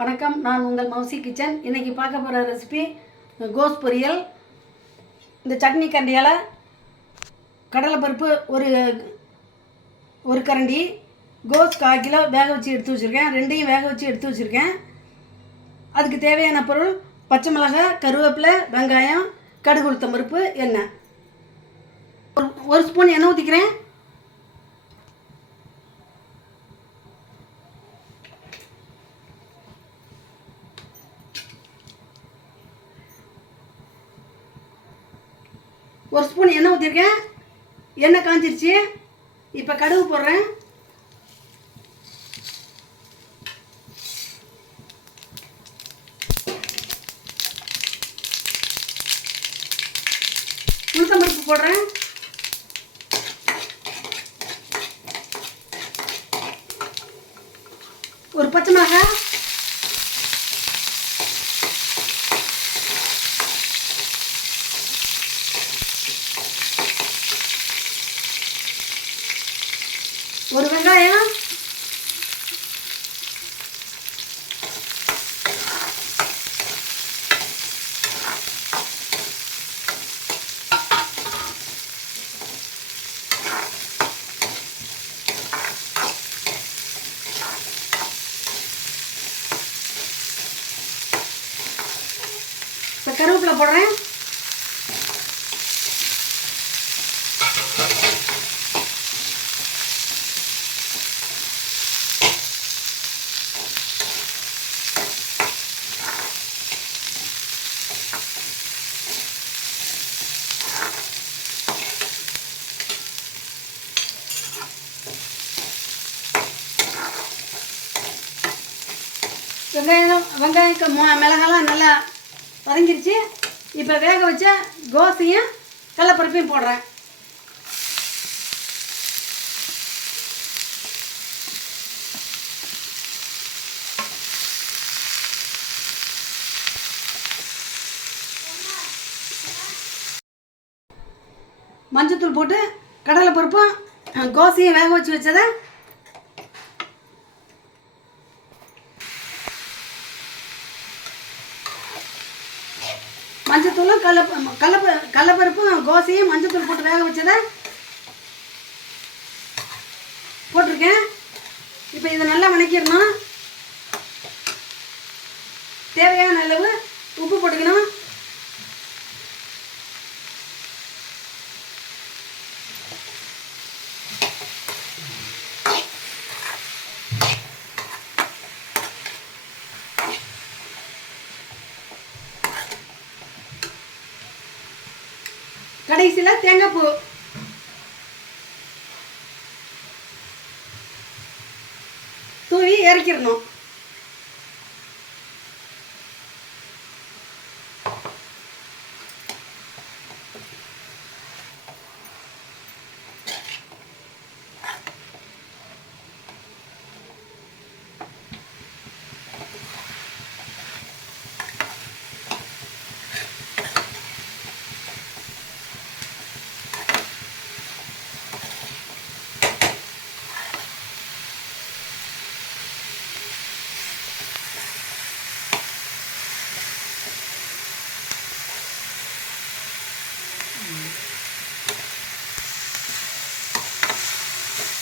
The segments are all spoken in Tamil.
வணக்கம். நான் உங்கள் மவுசி கிச்சன். இன்றைக்கி பார்க்க போகிற ரெசிபி கோஸ் பொரியல். இந்த சட்னி கண்டியால் கடலைப்பருப்பு ஒரு ஒரு கரண்டி கோஸ் கால் கிலோ வேக வச்சு எடுத்து வச்சுருக்கேன். ரெண்டையும் வேக வச்சு எடுத்து வச்சுருக்கேன். அதுக்கு தேவையான பொருள் பச்சை மிளகாய் கருவேப்பிலை வெங்காயம் கடுகு உளுத்தம் பருப்பு எண்ணெய். ஒரு ஒரு ஸ்பூன் எண்ணெய் ஊற்றிக்கிறேன் ஒரு ஸ்பூன் எண்ணெய் ஊற்றிருக்கேன் எண்ணெய் காஞ்சிருச்சு. இப்போ கடுகு போடுறேன். உளுத்தம்பருப்பு போடுறேன். ஒரு பச்சை மிளகாய். ஒரு வெங்காயம். இப்போ கருவேப்பிலை போடுறேன். வெங்காயம் வெங்காயம் மிளகாலாம் நல்லா வதங்கிருச்சு. இப்போ வேக வச்ச கோசையும் கடலப்பருப்பையும் போடுறேன். மஞ்சத்தூள் போட்டு கடலைப்பருப்பும் கோசையும் வேக வச்சு வச்சதை மஞ்சத்தூளும் கடல கடல கடலப்பருப்பும் கோசையும் மஞ்சத்தூள் போட்டு வேக வச்சதை போட்டிருக்கேன். இப்போ இதை நல்லா வணக்கிடணும். தேவையான அளவு உப்பு போட்டுக்கணும். கடைசியில் தேங்காய் பூ. தூவி இறக்கிடணும்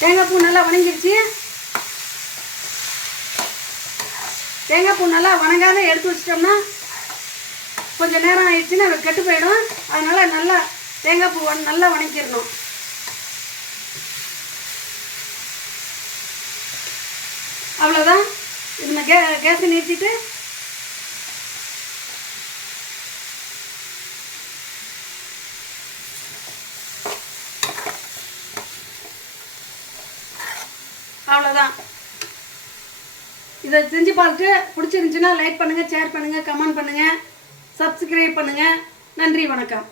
தேங்காய் பூ நல்லா வணங்கிடுச்சு தேங்காய் பூ நல்லா வணங்காத எடுத்து வச்சிட்டோம்னா கொஞ்சம் நேரம் ஆயிடுச்சுன்னா கெட்டு போயிடும். அதனால நல்லா தேங்காய் பூ நல்லா வணக்கிடணும் அவ்வளோதான் இது நான் கே கேஸை நிறுத்திட்டு அவ்வளோதான் இதை செஞ்சு பார்த்துட்டு பிடிச்சிருந்துச்சுன்னா லைக் பண்ணுங்கள் ஷேர் பண்ணுங்கள் கமெண்ட் பண்ணுங்கள் சப்ஸ்கிரைப் பண்ணுங்கள் நன்றி வணக்கம்.